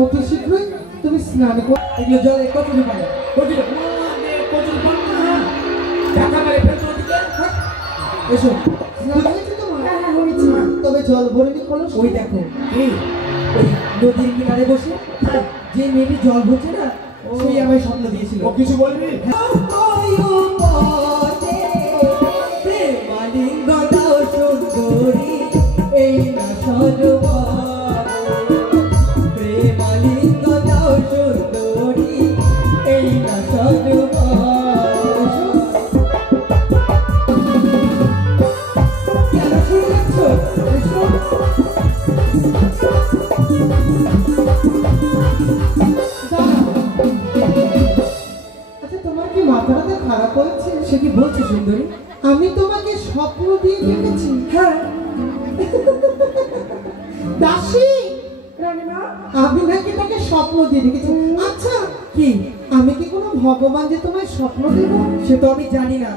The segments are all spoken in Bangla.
অতি শীঘ্রই তুমি স্নান করো। এগুলো জলে কচুরি পানি এসো। তবে জল ভরে খোলো। ওই দেখো ওই নদীর কিনারে বসে যে মেয়েটি জল ভরছে না, সেই আমায় স্বপ্ন দিয়েছিল। ও কিছু বলবি? এই না প্রেমালিঙ্গ দাও সুন্দরী, এই না কেন শুরু করছো? আচ্ছা, তোমার কি মাথাটা খারাপ হয়েছে? সে কি বলছে সুন্দরী? আমি তোমাকে স্বপ্ন দিয়ে দেখেছি। হ্যাঁ দাসী রানীমা, আমি নাকি তাকে স্বপ্ন দিয়ে দেখেছি। আচ্ছা কি আমি কি কোনো ভগবান যে তোমায় স্বপ্ন দেব? সে তো আমি জানি না।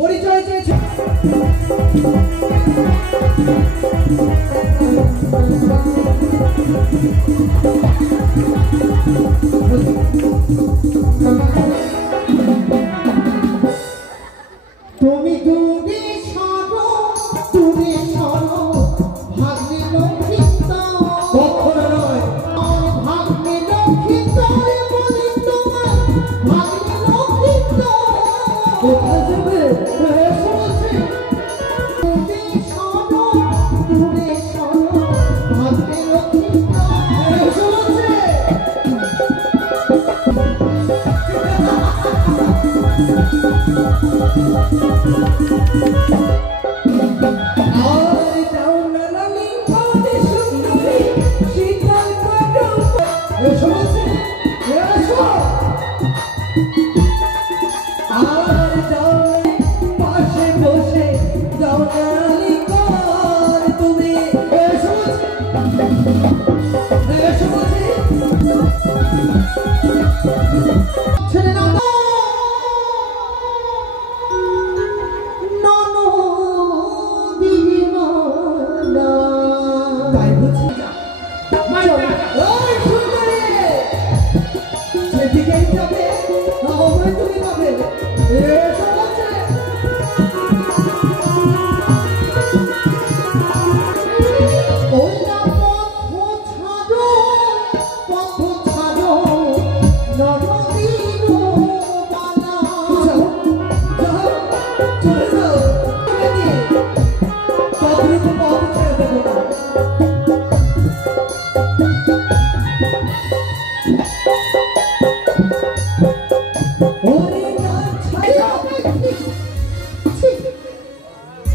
পরিচয় চেয়েছে। তুমি দূরে সরো, দূরে সরো, ভাগ্নে লক্ষিত ভাগ্নে লক্ষিত বলি তোমার ভাগ্নে লক্ষিত। কোথায় যাবে? দূরে সরো, দূরে সরো, ভাগ্নে লক্ষিত।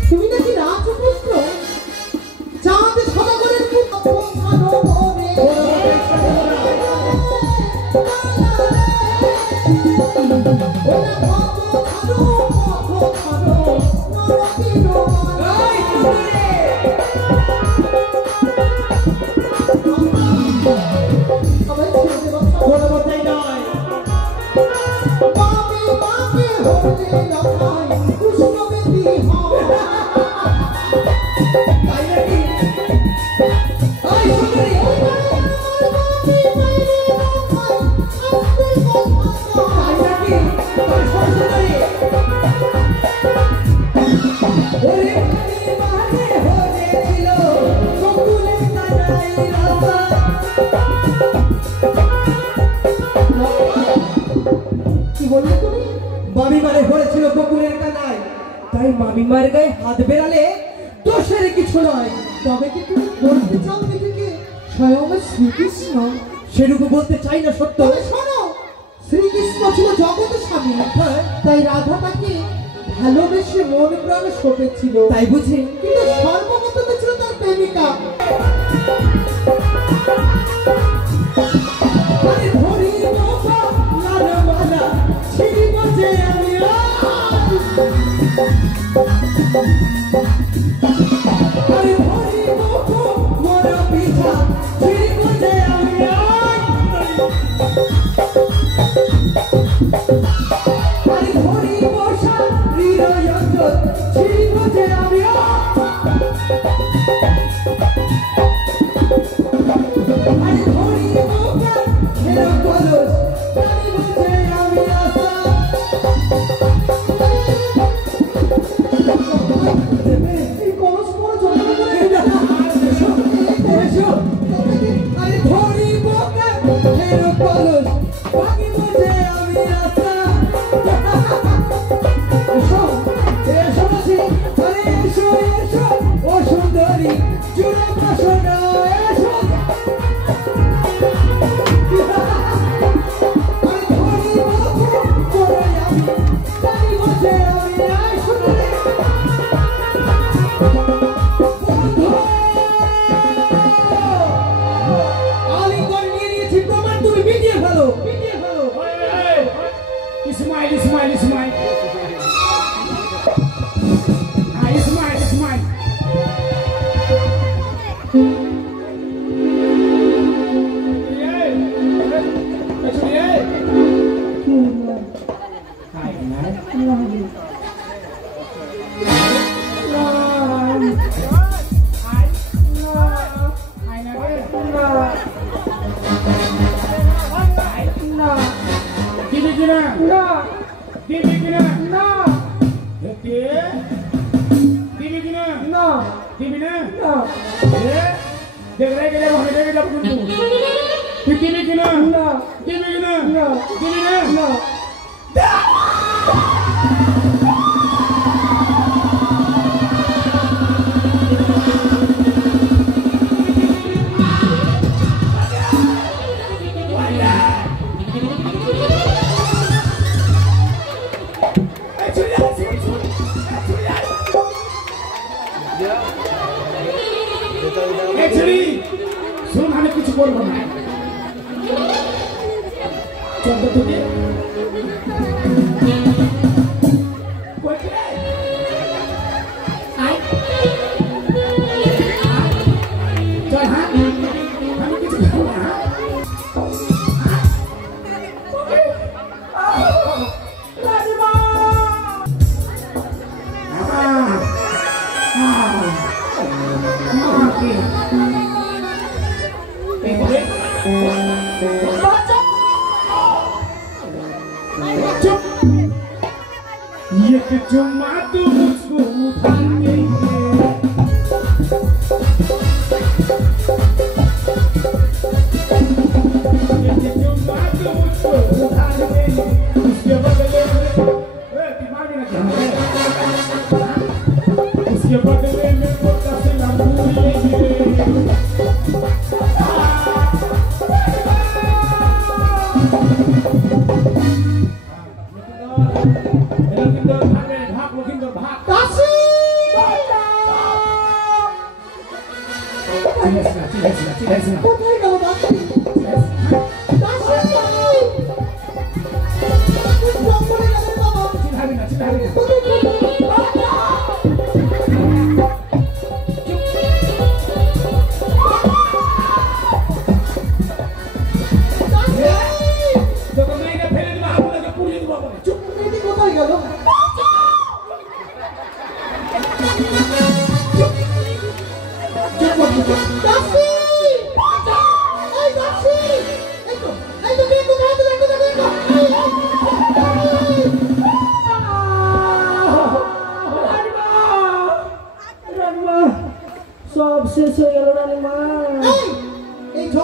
তুমি নাকি রাজপুত্র? চাঁদ সদাগরের পুত্র। ওরে কি বললে তুমি? মামিমারে হয়েছিল বকুলের কানায়, তাই মামিমার গায়ে হাত বেড়ালে দোষের কিছু নয়। তবে কি তুমি বলতে চাও নিজেকে স্বয়ং শ্রীকৃষ্ণ? সেটুকু বলতে চাই না সত্য। শোনো, শ্রীকৃষ্ণ ছিল জগতের স্বামী, তাই রাধা তাকে ভালোবেসে মন প্রাণ সঁপেছিল, তাই বুঝি। কিন্তু সর্বপ্রথম ছিল তার প্রেমিকা।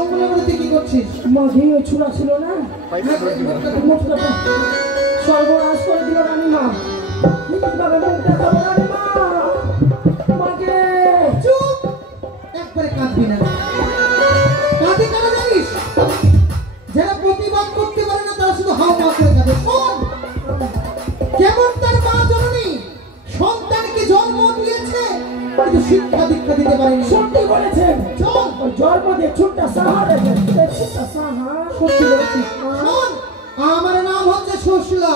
জঙ্গলের মধ্যে তুই কি করছিস? মাঝে ওই ছোড়া ছিল না, মুখটা সর্বনাশ করে দিল রানীমা। কিভাবে মুখ দেখাবো রানীমা? মাকে চুপ, একবারে কাঁদবি না। কাঁদে কেন জানিস? যারা প্রতিবাদ করতে পারে না তারা শুধু হাও মাও করে কাঁদে। কোন কেমন তার মা জননী সন্তানকে জন্ম দিয়েছে কিন্তু শিক্ষা দীক্ষা দিতে পারেনি। সত্যি বলেছেন। চল, ওই জন্ম দিয়ে ছোট্টা সাহারে ছোট্টা সাহা সত্যি বলছি। শোন, আমার নাম হচ্ছে সুশীলা।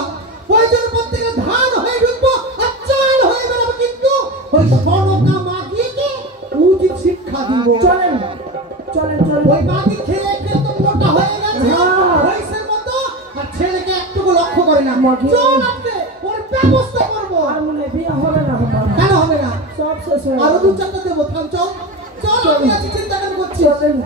প্রয়োজন প্রত্যেকের ধান হয়ে ঢুকবো আর চাল হয়ে বেরোবো, কিন্তু ওই স্বর্ণকা মাগিকে উচিত শিক্ষা দিব। চলেন চলেন চলেন। ওই মাগি খেয়ে খেয়ে তো মোটা হয়ে গেছে বয়সের মতো, আর ছেলেকে একটুকু লক্ষ্য করে না। চল আজকে ওর ব্যবস্থা করবো। আর মনে বিয়ে হবে না। কেন হবে না? সব শেষ হয়ে আরো দু চারটা দেবো। থাম, চল চল, আমি আছি, চিন্তা কেন করছিস? চলেন।